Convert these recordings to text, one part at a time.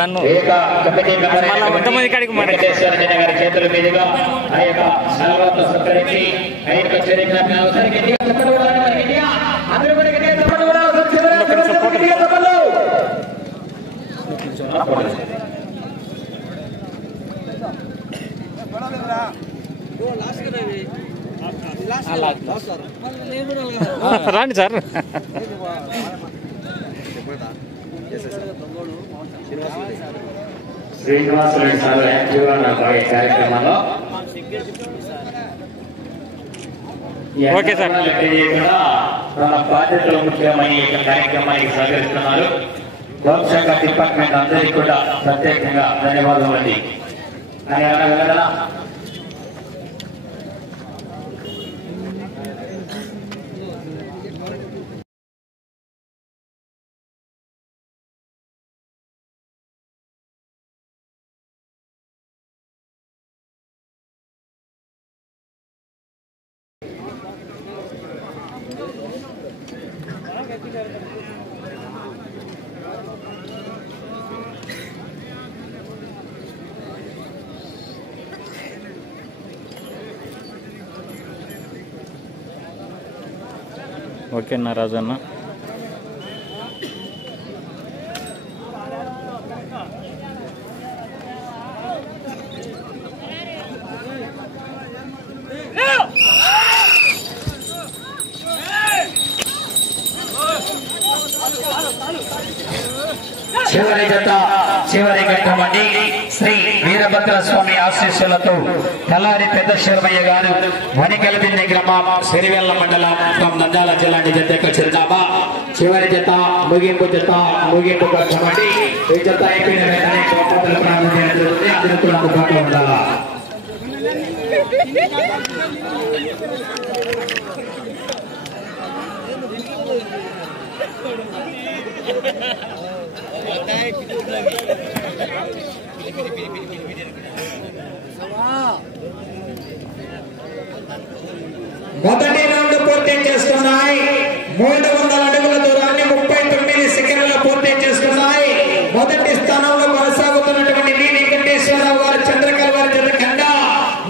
నన్ను ఎంతమంది కాడికి వెంకటేశ్వర జన గారి చేతుల మీదుగా ఆ యొక్క సర్వత్వ సత్కరించి రాండి సార్. శ్రీనివాసరెడ్డి సార్ యాక్టివ్గా ఈ కార్యక్రమంలో ఓకే సార్. తన బాధ్యతలు ముఖ్యమైన ఈ కార్యక్రమానికి సహకరిస్తున్నారు. హోంశాఖ డిపార్ట్మెంట్ అందరికీ కూడా ప్రత్యేకంగా ధన్యవాదాలు అండి. అని అనగలరా ఓకేనా రాజన్న? చివరి జత చివరి ఘట్టమండి. శ్రీ వీరభద్ర స్వామి ఆశీస్సులతో కలారి పెద్ద శర్మయ్య గారు వనిగలదిన్నె గ్రామం సిరివెల్ల మండలం నంద్యాల జిల్లా జత చిరునామా. చివరి జత ముగింపు ఘట్టమండి. ఈ జత అయిపోయిన వెంటనే ప్రారంభం చేయడం జరుగుతుంది. అందరూ కూడా అందుబాటులో ఉండాలా. మొదటి రౌండ్ పూర్తి చేస్తున్నాయి. 300 అడుగుల దూరాన్ని 39 సెకండ్లలో పూర్తి చేస్తున్నాయి. మొదటి స్థానంలో కొనసాగుతున్నటువంటి వి వెంకటేశ్వరరావు గారు చంద్రకళ వారి జత కన్నా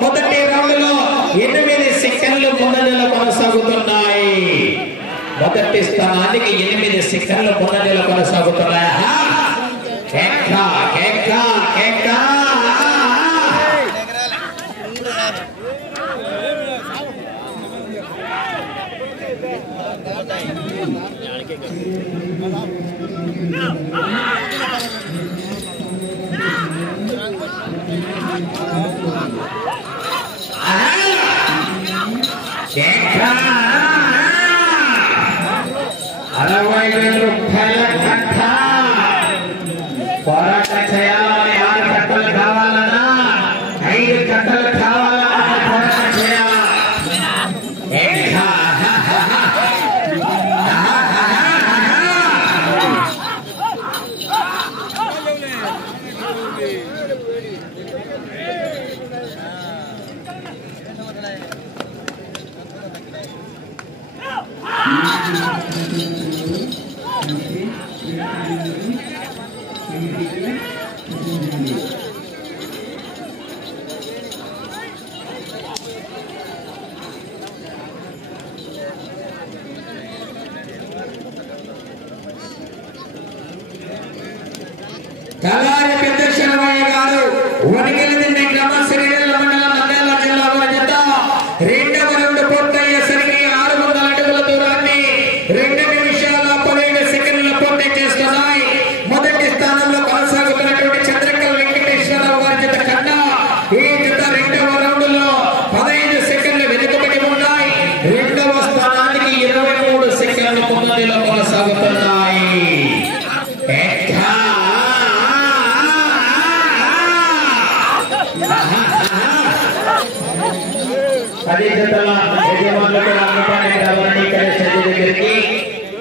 మొదటి రౌండ్ లో 8 సెకండ్లు ముందంజలో కొనసాగుతున్నాయి. మొదటి స్థానానికి 8 సెకండ్లు ముందంజలో కొనసాగుతున్నాయి. పోరాటం చేయాలని 6 కట్టలు కావాలన్నా 5 కట్టలు కావాలన్నా పోరాటం చేయాలి. కలారి పెద్ద శర్మయ్య గారు వనిగలదిన్నె గ్రామం సిరివెల్ల మండలం నంద్యాల జిల్లా వారి జత రెండవ రౌండ్ పూర్తయ్యేసరికి 600 అడుగుల దూరాన్ని 2 నిమిషాల 15 సెకండ్లలో పూర్తి చేస్తున్నాయి. మొదటి స్థానంలో కొనసాగుతున్నటువంటి చంద్రకళ వెంకటేశ్వరరావు గారి జత కన్నా ఈ జత రెండవ రౌండ్ లో 15 సెకండ్లు వెనుకబడి ఉన్నాయి. రెండవ స్థానానికి 23 సెకండ్ల ముందంజలో కొనసాగుతున్నాయి.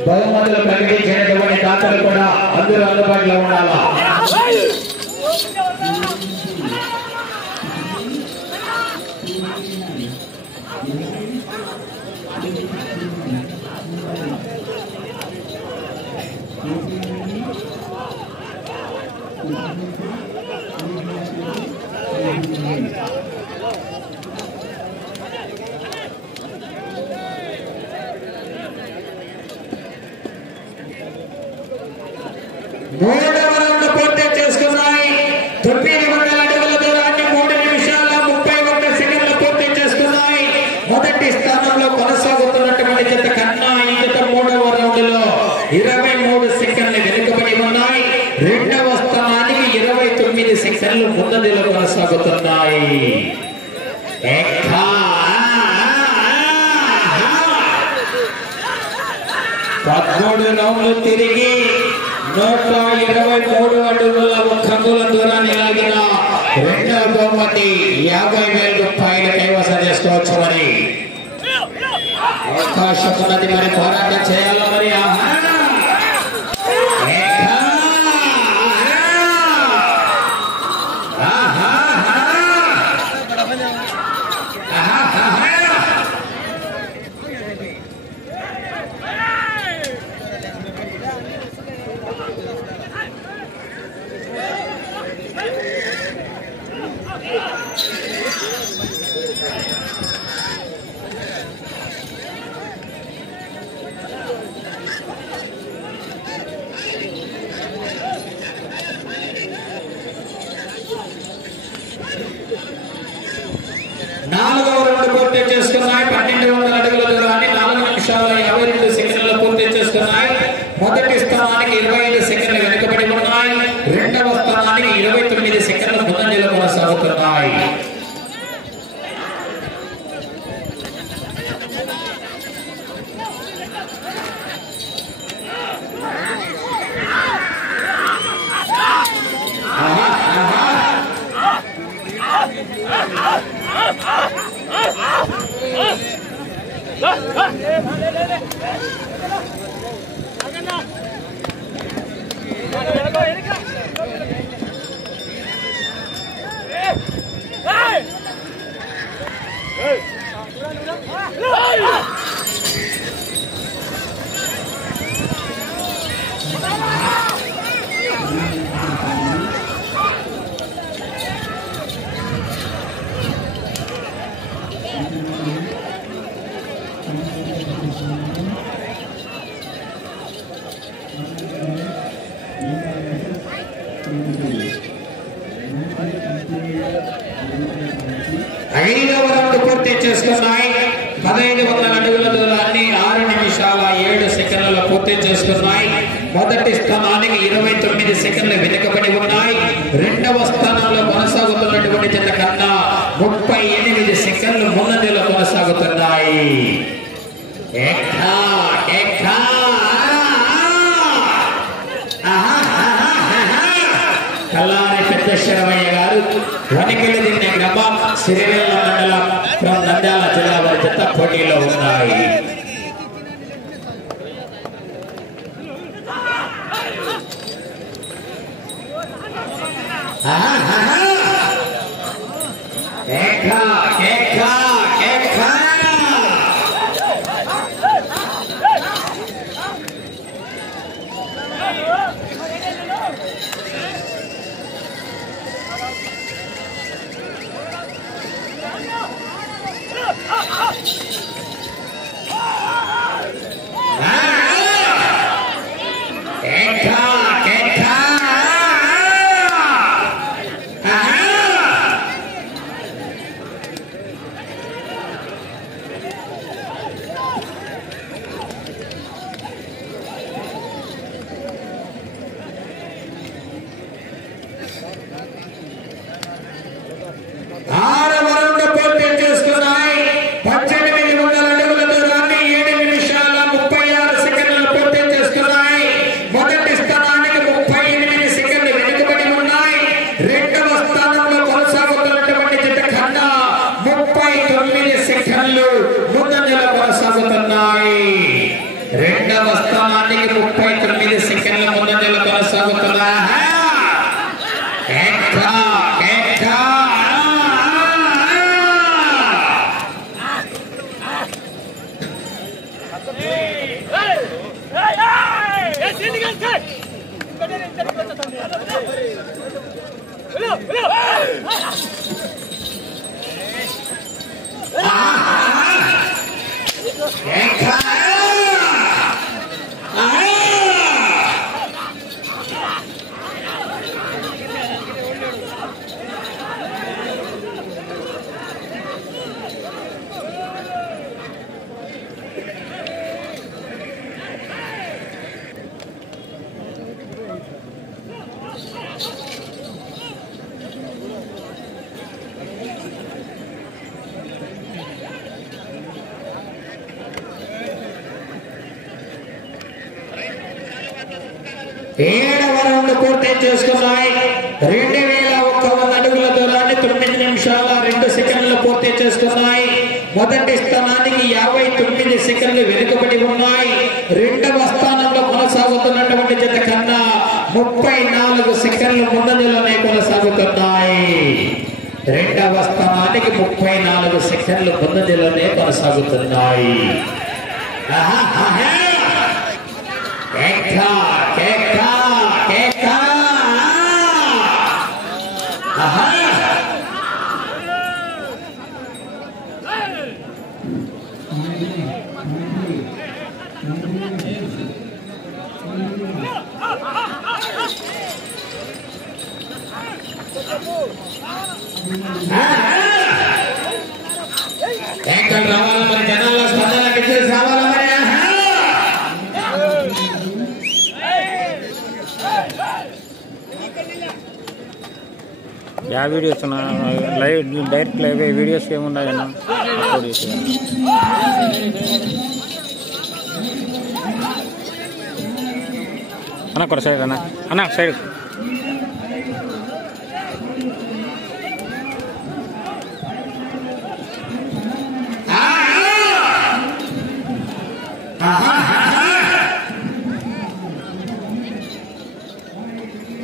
బహుమతులు ప్రకటించినటువంటి దాతలు కూడా అందరూ అందుబాటులో ఉండాలా. మూడవ రౌండ్ పూర్తి చేసుకున్నాయి. 900 అడుగుల దూరాన్ని 3 నిమిషాల 31 సెకండ్లు పూర్తి చేసుకున్నాయి. మొదటి స్థానంలో కొనసాగుతున్నటువంటి జత కన్నా ఈ జత మూడవ రౌండ్ లో 23 సెకండ్లు వెనుకబడి ఉన్నాయి. రెండవ స్థానానికి 29 సెకండ్లు ముందంజలో కొనసాగుతున్నాయి. 13 రౌండ్లు తిరిగి 123 అడుగుల 1 అంగుళం దూరాన్ని లాగిన రెండవ బహుమతి 50,000 రూపాయలు కైవసం చేసుకోవచ్చు. మరి అవకాశం ఉన్నది, మరి పోరాటం చేయాలి. మరి నాలుగవ రౌండ్ పూర్తి చేసుకున్నాయి. 1200 అడుగుల దూరాన్ని 4 నిమిషాల 52 సెకండ్లలో పూర్తి చేసుకున్నాయి. మొదటి స్థానానికి 25 సెకండ్లు వెనుకబడి ఉన్నాయి. రెండవ స్థానానికి 29 సెకండ్ల ముందంజలో కొనసాగుతున్నాయి. ఐదవ రౌండ్ పూర్తి చేసుకున్నాయి. 1500 అడుగుల దూరాన్ని 6 నిమిషాల 7 సెకండ్లలో పూర్తి చేసుకున్నాయి. మొదటి స్థానానికి 29 సెకండ్లు వెనుకబడి ఉన్నాయి. రెండవ స్థానంలో కొనసాగుతున్నటువంటి జత కన్నా 38 సెకండ్లు ముందంజలో కొనసాగుతున్నాయి. కల్లారి పెద్ద శరవయ్య గారు వనికిలి దిన్న గ్రామం సిరివెల్ల మండలం నంద్యాల జిల్లా వారి జత పోటీలో ఉన్నాయి. రెండవ స్థానానికి 39 సెకండ్ల ముందంజలో కొనసాగుతున్నా. ఏడవ రౌండ్ పూర్తి చేసుకున్నాయి. 2100 అడుగుల దూరాన్ని 9 నిమిషాల 2 సెకండ్లు పూర్తి చేసుకున్నాయి. మొదటి స్థానానికి 59 సెకండ్లు వెనుకబడి ఉన్నాయి. రెండవ స్థానంలో కొనసాగుతున్నటువంటి జత కన్నా 34 సెకండ్లు ముందంజలోనే కొనసాగుతున్నాయి. రెండవ స్థానానికి 34 సెకండ్లు ముందంజలోనే కొనసాగుతున్నాయి. రావాలి మరి జనాల స్పందనకి రావాలి మరి. Yeah videos live direct live videos ఏమున్నాయన్నా అప్లోడ్ చేసి అన్న కొర సైడ్ అన్న సైడ్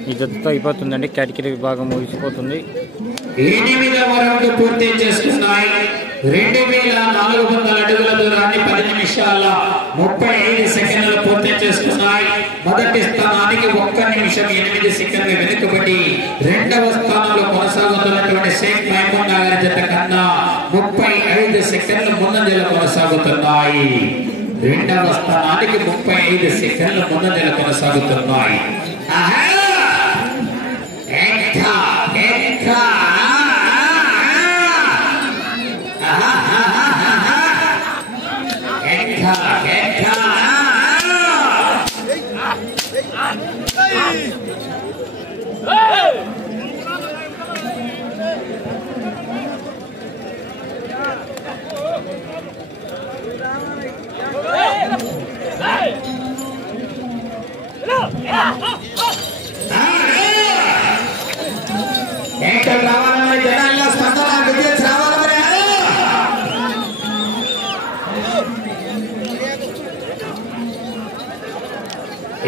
ఈ జతతో అయిపోతుందండి. కేటగిరీ విభాగం ముగిసిపోతుంది. 8వ రౌండ్ పూర్తి చేసుకున్నాయి. 2400 అడుగుల దూరాన్ని 10 నిమిషాల 35 సెకండ్లు పూర్తి చేసుకున్నాయి. మొదటి స్థానానికి 1 నిమిషం 8 సెకండ్లు వెనుకబడి రెండవ స్థానంలో కొనసాగుతున్నటువంటి షేక్ మహమూద్ నగర్ జత కన్నా 35 సెకండ్లు ముందంజలో కొనసాగుతున్నాయి. రెండవ స్థానానికి 35 సెకండ్లు ముందంజలో కొనసాగుతున్నాయి.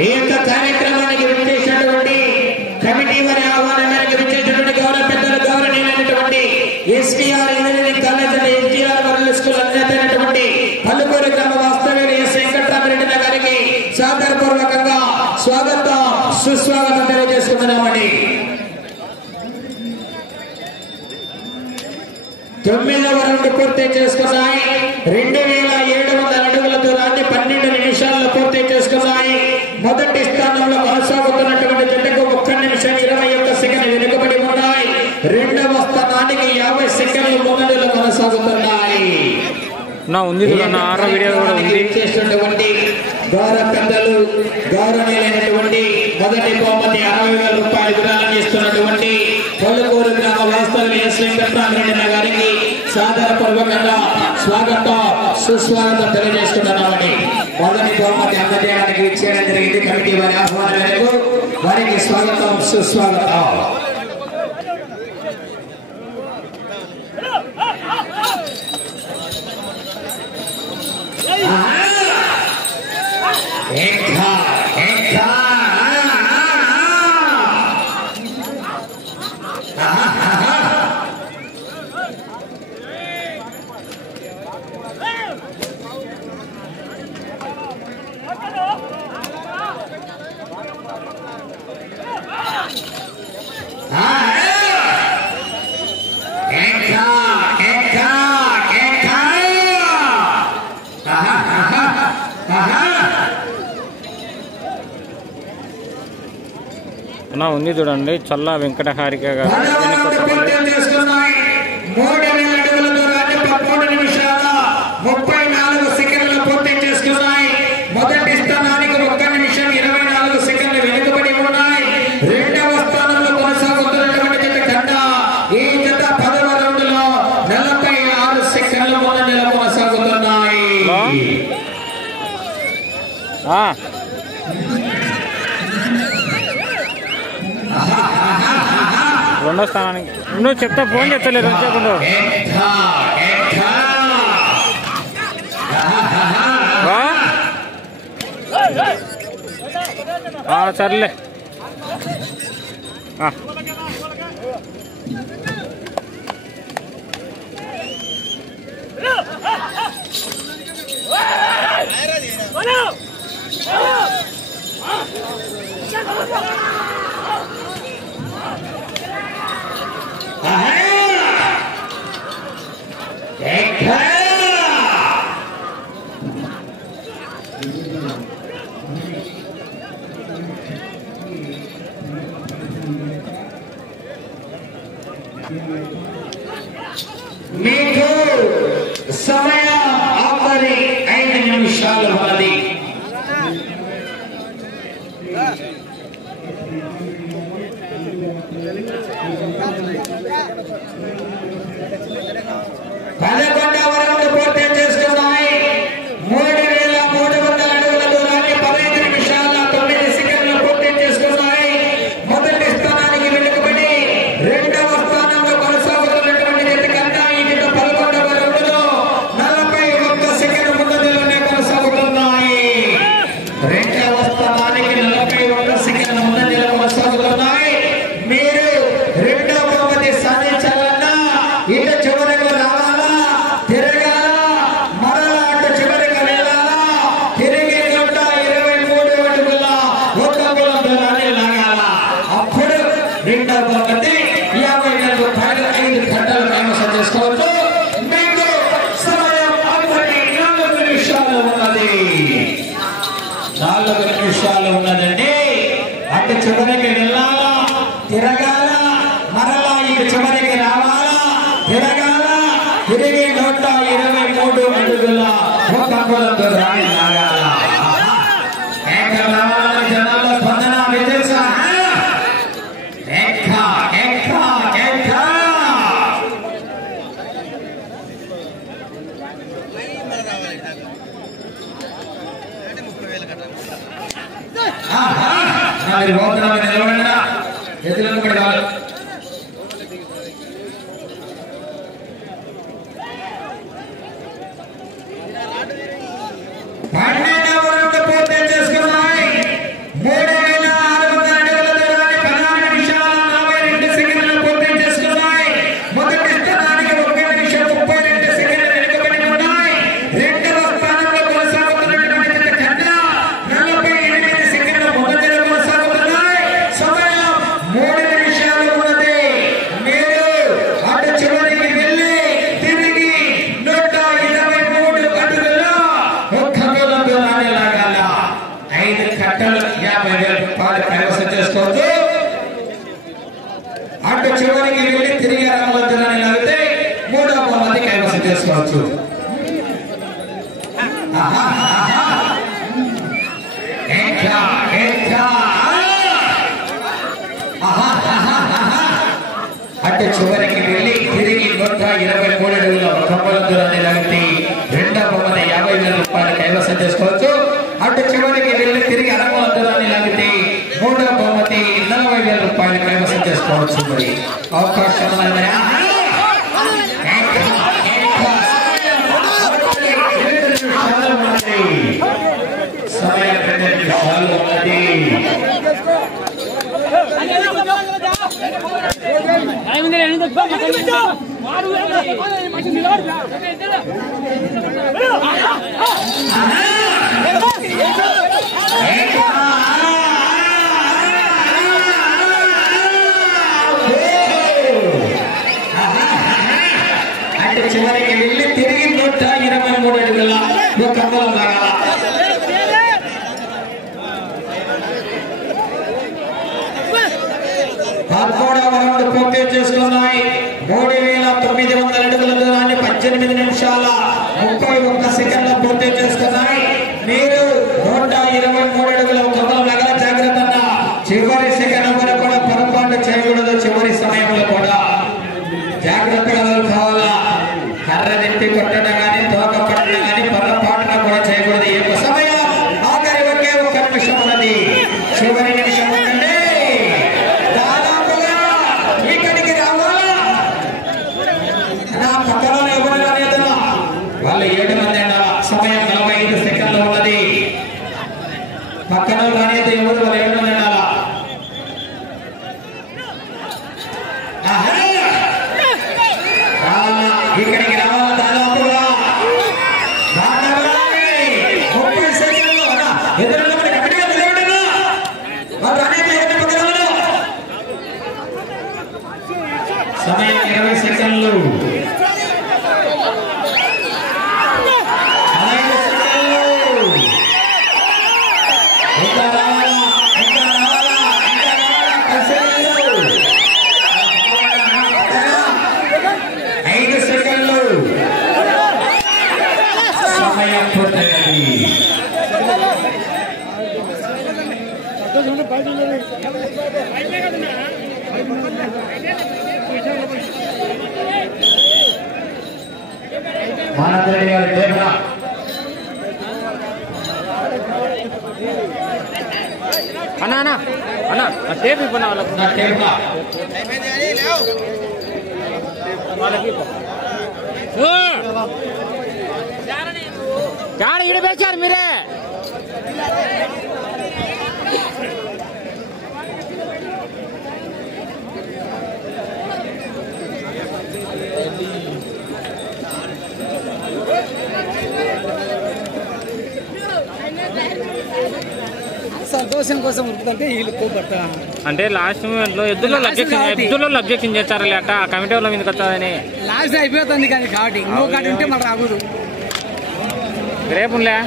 ఈ యొక్క కార్యక్రమానికి విచ్చేసినటువంటి కమిటీ వారి ఆహ్వానం మేరకు విచ్చేసినటువంటి గౌరవ పెద్దలు గౌరవనీయులైనటువంటి STR engineering college and STR world school అధినేతైనటువంటి పలుకూరు గ్రామ వాస్తవ్యులు ఎస్ వెంకటరామరెడ్డి గారికి సాదరపూర్వకంగా స్వాగతం సుస్వాగతం తెలియజేసుకుంటున్నామండి. 9వ రౌండ్ పూర్తి చేసుకున్నాయి. 2700 అడుగుల దూరాన్ని 12 నిమిషాల్లో పూర్తి చేసుకున్నాయి. మొదటి స్థానంలో కొనసాగుతున్నటువంటి జట్టుకు 1 నిమిషం 21 సెకండ్లు వెనుకబడి ఉన్నాయి. రెండవ స్థానానికి 50 సెకండ్లు ముందంజలో కొనసాగుతున్నాయి. గౌరవ పెద్దలు గౌరవనీయులైనటువంటి మొదటి బహుమతి 60,000 రూపాయలు విరాళం ఇస్తున్నటువంటి పలుకూరు గ్రామ వాస్తవ్యులు ఎస్ వెంకటరామరెడ్డి గారికి సాదరపూర్వకంగా స్వాగతం సుస్వాగతం తెలియజేస్తున్నామండి. మొదటి బహుమతి అందజేయడానికి ఇచ్చేయడం జరిగింది. కమిటీ వారి ఆహ్వానం మేరకు వారికి స్వాగతం సుస్వాగతం. అన్నా ఉంది చూడండి చల్లా వెంకట హారిక గారు. 34 సెకండ్లు పూర్తి చేసుకున్నాయి. మొదటి స్థానానికి 1 నిమిషం 24 సెకండ్లు వెనుకబడి ఉన్నాయి. రెండవ స్థానంలో కొనసాగుతున్నటువంటి జత కన్నా ఈ జత 10వ రౌండ్లో 46 సెకండ్ల ముందంజలో కొనసాగుతున్నాయి. రెండో స్థానానికి నువ్వు చెప్తా ఫోన్ చేస్తలేదు చెప్పండు. సర్లే మీకు సమయం ఆఖరి 5 నిమిషాలు ఉన్నది. పదకొండవ రౌండ్ పూర్తి చేసుకున్నాయి. 3300 అడుగుల దూరాన్ని 15 నిమిషాల 9 సెకండ్లు పూర్తి చేసుకున్నాయి. మొదటి స్థానానికి వెనుకబడి రెండవ స్థానంలో కొనసాగుతున్నటువంటి జత కన్నా ఈ జత 11వ రౌండ్లో 41 సెకండ్ల ముందంజలోనే కొనసాగుతున్నాయి. రెండవ స్థానానికి 41 సెకండ్ల ముందంజలో కొనసాగుతున్నాయి. మీరు రెండవ బహుమతి సాధించాలన్నా ఇటు చివరకు రావాలా, తిరగాల, మరలా అటు చివరికి వెళ్ళాలా, తిరిగి 123 అడుగుల 1 అంగుళం దూరాన్ని లాగాల. అప్పుడు రెండవ బహుమతి 50,000 రూపాయలు 5 గంటలు కైవసం చేసుకోవచ్చు. మీకు సమయం ఆఖరి 4 నిమిషాలు ఉన్నది. 4 నిమిషాలు ఉన్నదండి. అటు చివరికి వెళ్ళాలా, తిరగాల, మరలా ఇటు చివరికి రావాలా, తిరగాల, తిరిగి 123 అడుగుల 1 అంగుళం దూరాన్ని లాగాల. జనాల స్పందన విదేశా నిలబడినా ఎదురు కూడా కావాలి. అటు చివరికి వెళ్ళి తిరిగి రంగంలోకి లాగితే 3వ బహుమతి కైవసం చేసుకోవచ్చు. అటు చివరికి వెళ్ళి తిరిగి 123 అడుగుల 1 అంగుళం దూరాన్ని లాగితే 2వ బహుమతి 50,000 రూపాయలు కైవసం చేసుకోవచ్చు. అటు చివరికి వెళ్ళి తిరిగి రంగంలో దూరాన్ని లాగితే 3వ బహుమతి 40,000 రూపాయలు కైవసం చేసుకోవచ్చు. మరి అవకాశం ఉన్నది. సమయం 2 నిమిషాలు ఉన్నది. అంటే చివరికి వెళ్ళి తిరిగి 123 అడుగుల 1 అంగుళం లాగాల. 13వ రౌండ్ పూర్తి చేసుకున్నాయి. 3900 అడుగుల దూరాన్ని 18 నిమిషాల 31 సెకండ్లు పూర్తి చేసుకున్నాయి. మీరు 123 అడుగుల కమలగా జాగ్రత్త. చివరి సెకండ్ వరకు కూడా పొరపాటు చేయకూడదు. చివరి సమయంలో కూడా జాగ్రత్తగా కావాలా. కర్ర నెత్తి కొట్టడం కానీ తోక పట్టడం కానీ పొరపాటున కూడా చేయకూడదు. ఈ యొక్క సమయం ఆఖరి ఒకే ఒక నిమిషం ఉన్నది. చివరి నిమిషం ఉందండి. దాదాపుగా ఇక్కడికి రావాలా. నా పక్కన ఎవరు రాలేదు. వాళ్ళు 7 మంది సమయం 45 సెకండ్లు ఉన్నది. పక్కన రాలేదు ఎవరు. వాళ్ళు 7 మంది అన్నారా. ఇక్కడికి రావాలా. దాదాపుగా 30 సెకండ్లు. ఎదురు గట్టిగా నిలబడగా సమయం 20 సెకండ్లు. 5 సెకండ్లు. ఇంకా రావాలా. ఇంకా రావాలా. ఇంకా రావాలా. 10 సెకండ్లు. 5 సెకండ్లు. సమయం పూర్తయింది. మానవరెడ్డి గారి దేవర అన్నా అన్నా అన్నా టేప్ ఇవ్వనా వాళ్ళకు. చాడ ఈడ వేశారు మీరే. సంతోషం కోసం ఉరుకుతుంటే వీళ్ళు కోపట్ట అంటే లాస్ట్ మూమెంట్ లో ఎద్దులో అబ్జెక్షన్ చేస్తారా లేట కమిటీ వాళ్ళ మీదకి వస్తుందని. లాస్ట్ అయిపోతుంది కానీ కాబట్టి ఇంకో కాటి ఉంటే మరి రాకూడదు. రేపులే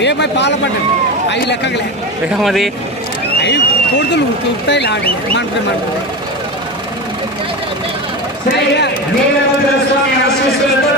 రేపు పాల పడ్డది 5 లెక్కలే మరి 5 కోడుతులు ఉరుకుతాయి. లాడు శ్రీ నీలభద్ర స్వామి ఆశీస్సులతో